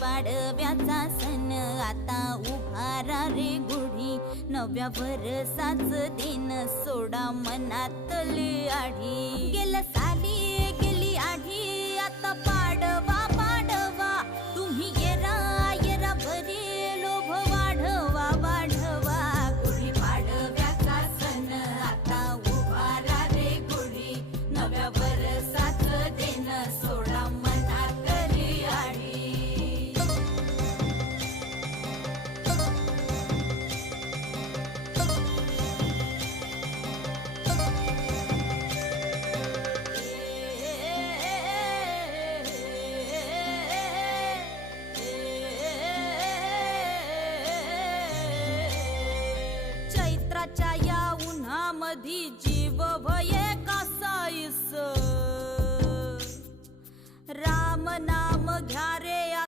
पाडव्याचा सण आता उभारा रे गुढी, नव्या वर्षाच दिन सोडा मनातली आढी. गेल्या साली गेली आढी, आता पाडवा पाडवा, तुम्ही येरा येरा बरी लोभ वाढवा वाढवा. गुढी पाडव्याचा सण आता उभारा रे गुढी, नव्या वर्षाच दिन सोडा मनातली आढी. चैत्राच्या या उन्हामधी जीव भये कासाईस, राम नाम घ्या